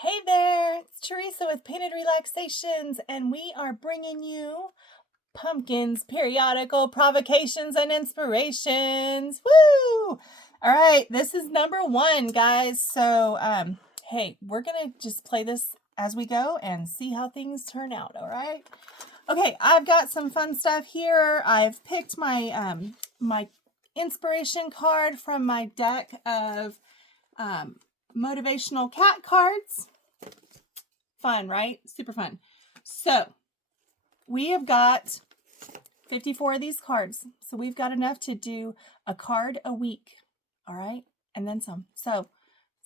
Hey there, it's Teresa with Painted Relaxations, and we are bringing you Pumpkin's Periodical Provocations and Inspirations. Woo! All right, this is number 1, guys. So, hey, we're gonna just play this as we go and see how things turn out. All right. Okay, I've got some fun stuff here. I've picked my my inspiration card from my deck of motivational cat cards. Fun, right? Super fun. So we have got 54 of these cards. So we've got enough to do a card a week. All right. And then some. So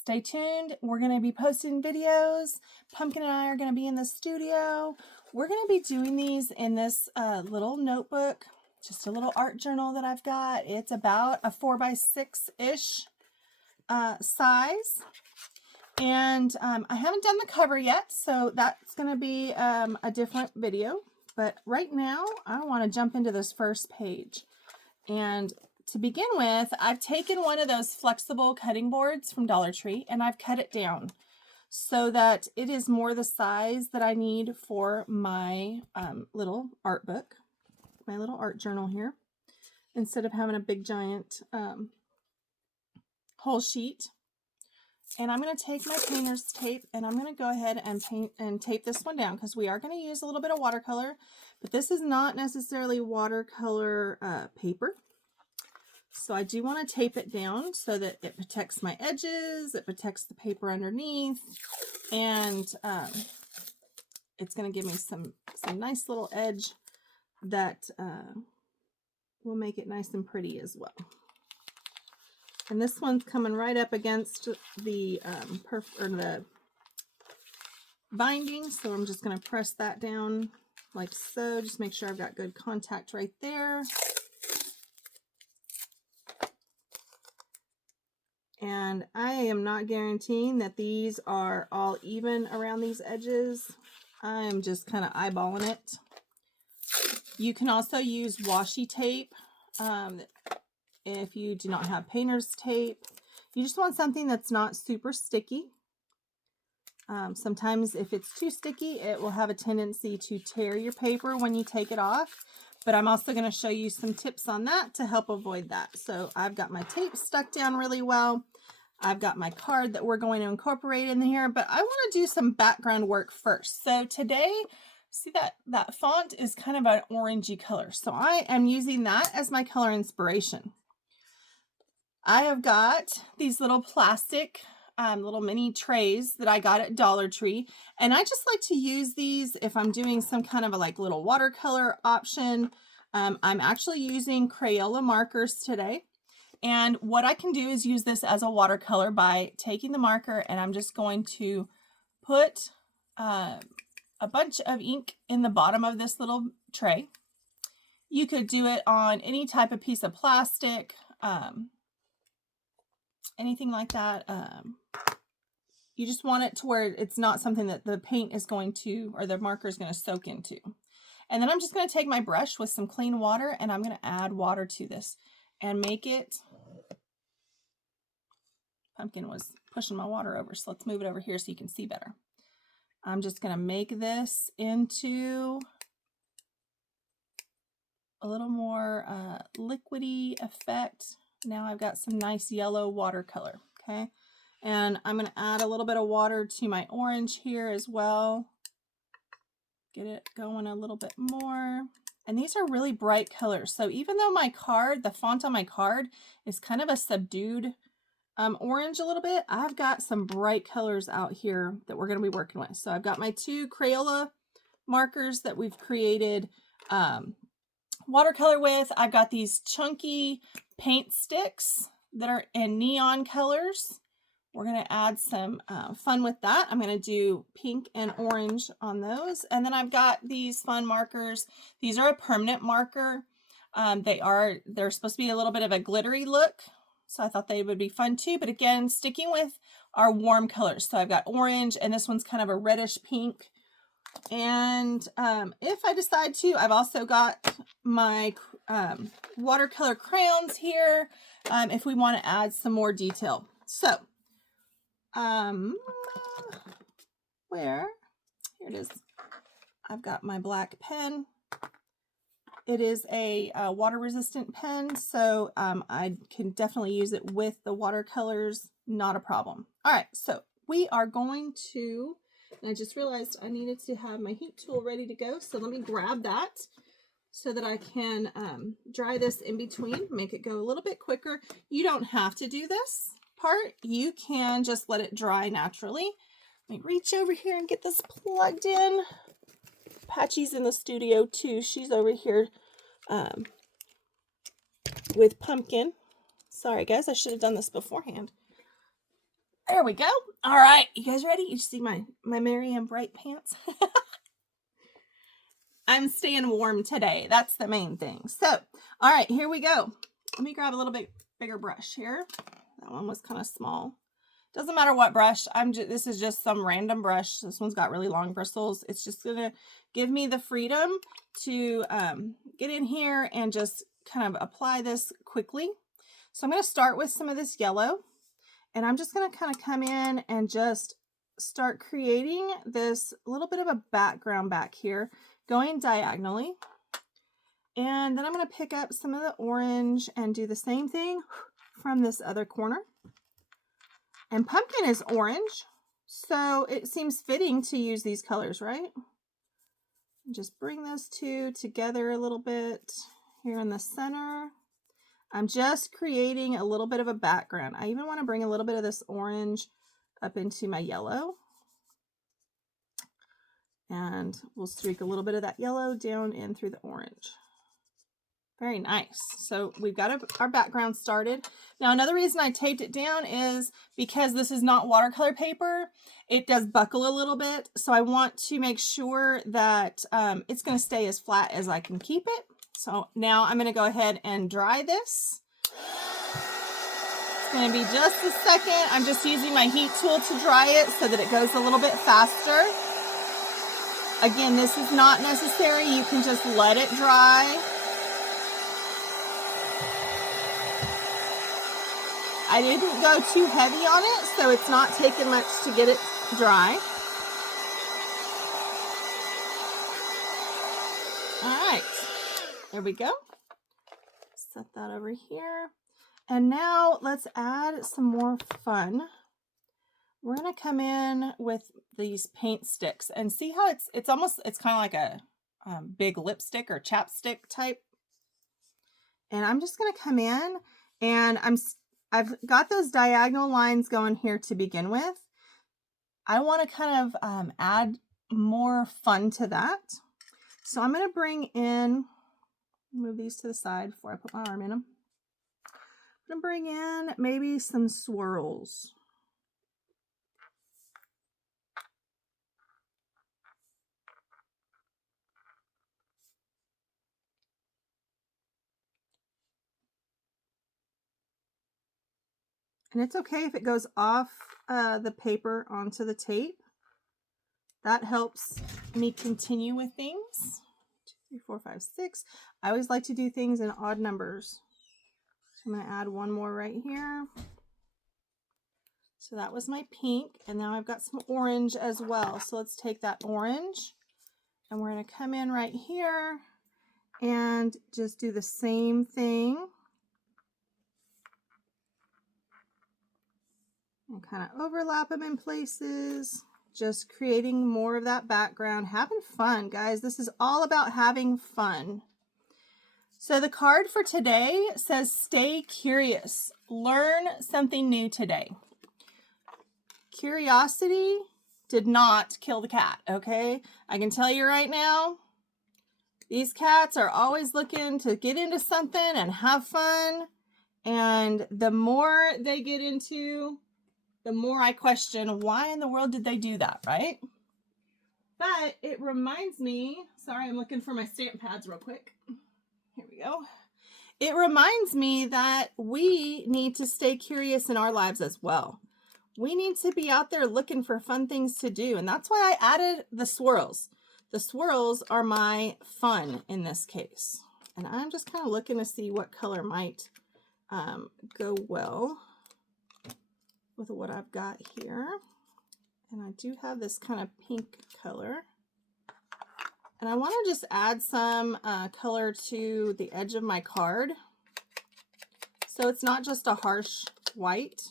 stay tuned. We're going to be posting videos. Pumpkin and I are going to be in the studio. We're going to be doing these in this little notebook, just a little art journal that I've got. It's about a 4x6-ish size. And I haven't done the cover yet, so that's going to be a different video. But right now, I want to jump into this first page. And to begin with, I've taken one of those flexible cutting boards from Dollar Tree, and I've cut it down so that it is more the size that I need for my little art book, my little art journal here, instead of having a big giant whole sheet. And I'm going to take my painter's tape and I'm going to go ahead and paint and tape this one down because we are going to use a little bit of watercolor, but this is not necessarily watercolor paper. So I do want to tape it down so that it protects my edges, it protects the paper underneath, and it's going to give me some nice little edge that will make it nice and pretty as well. And this one's coming right up against the the binding, so I'm just going to press that down like so. Just make sure I've got good contact right there. And I am not guaranteeing that these are all even around these edges. I'm just kind of eyeballing it. You can also use washi tape. If you do not have painter's tape, you just want something that's not super sticky. Sometimes if it's too sticky, it will have a tendency to tear your paper when you take it off. But I'm also going to show you some tips on that to help avoid that. So I've got my tape stuck down really well. I've got my card that we're going to incorporate in here, but I want to do some background work first. So today, see that font is kind of an orangey color. So I am using that as my color inspiration. I have got these little plastic little mini trays that I got at Dollar Tree, and I just like to use these if I'm doing some kind of a little watercolor option. I'm actually using Crayola markers today, and what I can do is use this as a watercolor by taking the marker and I'm just going to put a bunch of ink in the bottom of this little tray. You could do it on any type of piece of plastic, anything like that. You just want it to where it's not something that the paint is going to, or the marker is going to soak into. And then I'm just going to take my brush with some clean water and I'm going to add water to this and make it. Pumpkin was pushing my water over, so let's move it over here so you can see better. I'm just going to make this into a little more liquidy effect. Now I've got some nice yellow watercolor, okay? And I'm going to add a little bit of water to my orange here as well. Get it going a little bit more. And these are really bright colors. So even though my card, the font on my card is kind of a subdued orange a little bit, I've got some bright colors out here that we're going to be working with. So I've got my 2 Crayola markers that we've created watercolor with. I've got these chunky paint sticks that are in neon colors. We're going to add some fun with that. I'm going to do pink and orange on those. And then I've got these fun markers. These are a permanent marker. They're supposed to be a little bit of a glittery look. So I thought they would be fun too. But again, sticking with our warm colors. So I've got orange and this one's kind of a reddish pink. And if I decide to, I've also got my watercolor crayons here if we want to add some more detail. So where, here it is. I've got my black pen. It is a water resistant pen, so I can definitely use it with the watercolors, not a problem. All right, so we are going to, and I just realized I needed to have my heat tool ready to go, so let me grab that so that I can dry this in between, make it go a little bit quicker. You don't have to do this part. You can just let it dry naturally. Let me reach over here and get this plugged in. Patchy's in the studio too. She's over here with Pumpkin. Sorry guys, I should have done this beforehand. There we go. All right, you guys ready? You see my merry and bright pants? I'm staying warm today. That's the main thing. So, all right, here we go. Let me grab a little bit bigger brush here. That one was kind of small. Doesn't matter what brush. This is just some random brush. This one's got really long bristles. It's just gonna give me the freedom to get in here and just kind of apply this quickly. So I'm gonna start with some of this yellow, and I'm just gonna kind of come in and just start creating this little bit of a background back here, going diagonally. And then I'm going to pick up some of the orange and do the same thing from this other corner. And Pumpkin is orange, so it seems fitting to use these colors, right? Just bring those two together a little bit here in the center. I'm just creating a little bit of a background. I even want to bring a little bit of this orange up into my yellow. And we'll streak a little bit of that yellow down in through the orange. Very nice. So we've got our background started. Now, another reason I taped it down is because this is not watercolor paper. It does buckle a little bit. So I want to make sure that it's going to stay as flat as I can keep it. So now I'm going to go ahead and dry this. It's going to be just a second. I'm just using my heat tool to dry it so that it goes a little bit faster. Again, this is not necessary. You can just let it dry. I didn't go too heavy on it, so it's not taking much to get it dry. All right, there we go. Set that over here. And now let's add some more fun. We're going to come in with these paint sticks and see how it's kind of like a big lipstick or chapstick type. And I'm just going to come in and I've got those diagonal lines going here to begin with. I want to kind of add more fun to that. So I'm going to bring in, move these to the side before I put my arm in them. I'm going to bring in maybe some swirls. And it's okay if it goes off the paper onto the tape. That helps me continue with things. 2, 3, 4, 5, 6. I always like to do things in odd numbers. So I'm going to add one more right here. So that was my pink. And now I've got some orange as well. So let's take that orange. And we're going to come in right here and just do the same thing. And kind of overlap them in places, just creating more of that background, having fun, guys. This is all about having fun. So the card for today says, stay curious, learn something new today. Curiosity did not kill the cat, okay? I can tell you right now, these cats are always looking to get into something and have fun. And the more they get into, the more I question, why in the world did they do that, right? But it reminds me, sorry, I'm looking for my stamp pads real quick. Here we go. It reminds me that we need to stay curious in our lives as well. We need to be out there looking for fun things to do. And that's why I added the swirls. The swirls are my fun in this case. And I'm just kind of looking to see what color might go well with what I've got here. And I do have this kind of pink color. And I want to just add some color to the edge of my card. So it's not just a harsh white.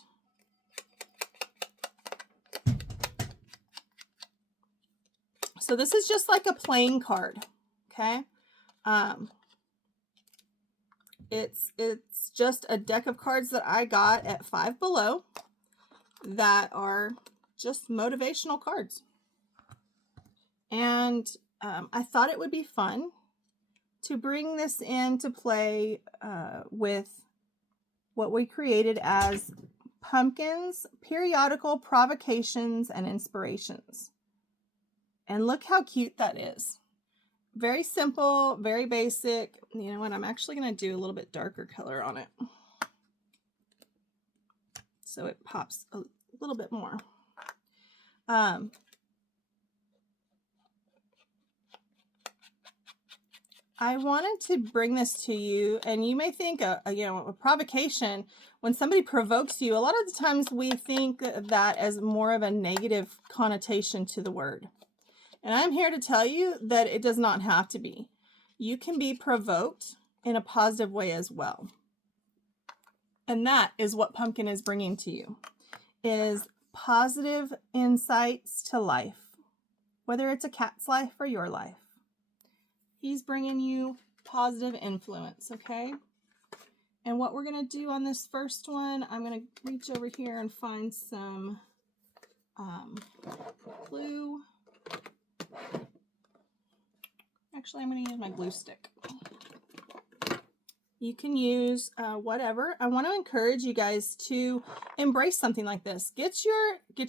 So this is just like a plain card, okay? It's just a deck of cards that I got at Five Below that are just motivational cards. And I thought it would be fun to bring this into play with what we created as Pumpkin's Periodical Provocations and Inspirations. And look how cute that is. Very simple, very basic. You know what? I'm actually going to do a little bit darker color on it, so it pops a little bit more. I wanted to bring this to you, and you may think a provocation, when somebody provokes you, a lot of the times we think that as more of a negative connotation to the word. And I'm here to tell you that it does not have to be. You can be provoked in a positive way as well. And that is what Pumpkin is bringing to you, is positive insights to life, whether it's a cat's life or your life. He's bringing you positive influence, okay? And what we're going to do on this first one, I'm going to reach over here and find some glue. Actually, I'm going to use my glue stick. You can use whatever. I want to encourage you guys to embrace something like this. Get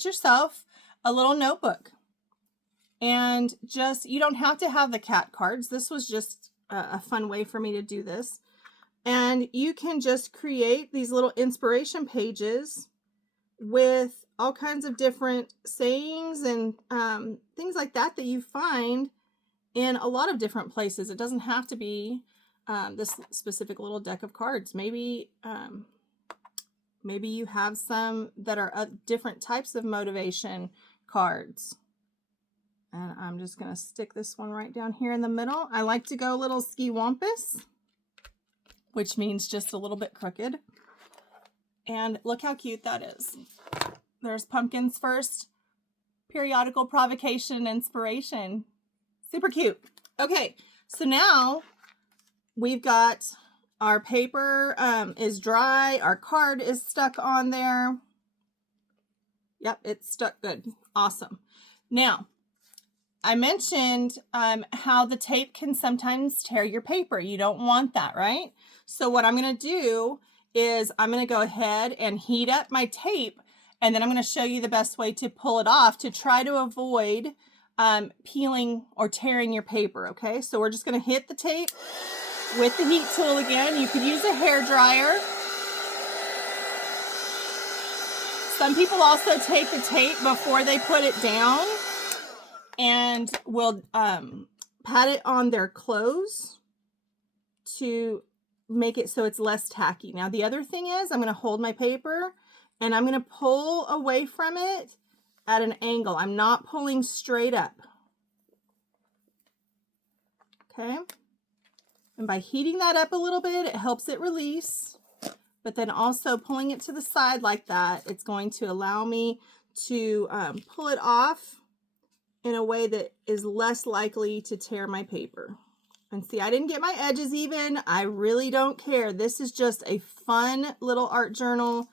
yourself a little notebook. And just, you don't have to have the cat cards. This was just a fun way for me to do this. And you can just create these little inspiration pages with all kinds of different sayings and things like that you find in a lot of different places. It doesn't have to be this specific little deck of cards. Maybe you have some that are different types of motivation cards. And I'm just going to stick this one right down here in the middle. I like to go a little ski-wampus, which means just a little bit crooked. And look how cute that is. There's Pumpkin's first periodical provocation and inspiration. Super cute. Okay, so now we've got our paper is dry. Our card is stuck on there. Yep, it's stuck good. Awesome. Now, I mentioned how the tape can sometimes tear your paper. You don't want that, right? So what I'm going to do is I'm going to go ahead and heat up my tape, and then I'm going to show you the best way to pull it off to try to avoid peeling or tearing your paper, okay? So we're just going to hit the tape with the heat tool again. You could use a hair dryer. Some people also take the tape before they put it down and will pat it on their clothes to make it so it's less tacky. Now, the other thing is I'm going to hold my paper and I'm going to pull away from it at an angle. I'm not pulling straight up. Okay? And by heating that up a little bit, it helps it release. But then also pulling it to the side like that, it's going to allow me to pull it off in a way that is less likely to tear my paper. And see, I didn't get my edges even. I really don't care. This is just a fun little art journal.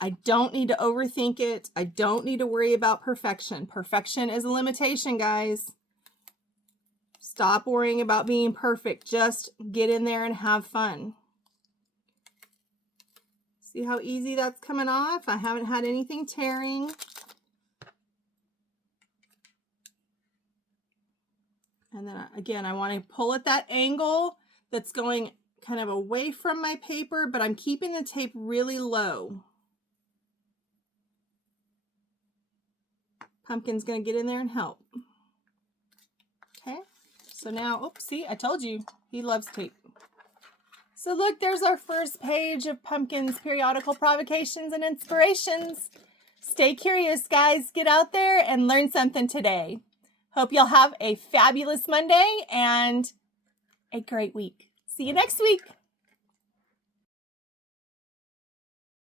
I don't need to overthink it. I don't need to worry about perfection. Perfection is a limitation, guys. Stop worrying about being perfect. Just get in there and have fun. See how easy that's coming off? I haven't had anything tearing. And then again, I want to pull at that angle that's going kind of away from my paper, but I'm keeping the tape really low. Pumpkin's going to get in there and help. Okay, so now, oops, see, I told you, he loves tape. So look, there's our first page of Pumpkin's Periodical Provocations and Inspirations. Stay curious, guys. Get out there and learn something today. Hope you'll have a fabulous Monday and a great week. See you next week.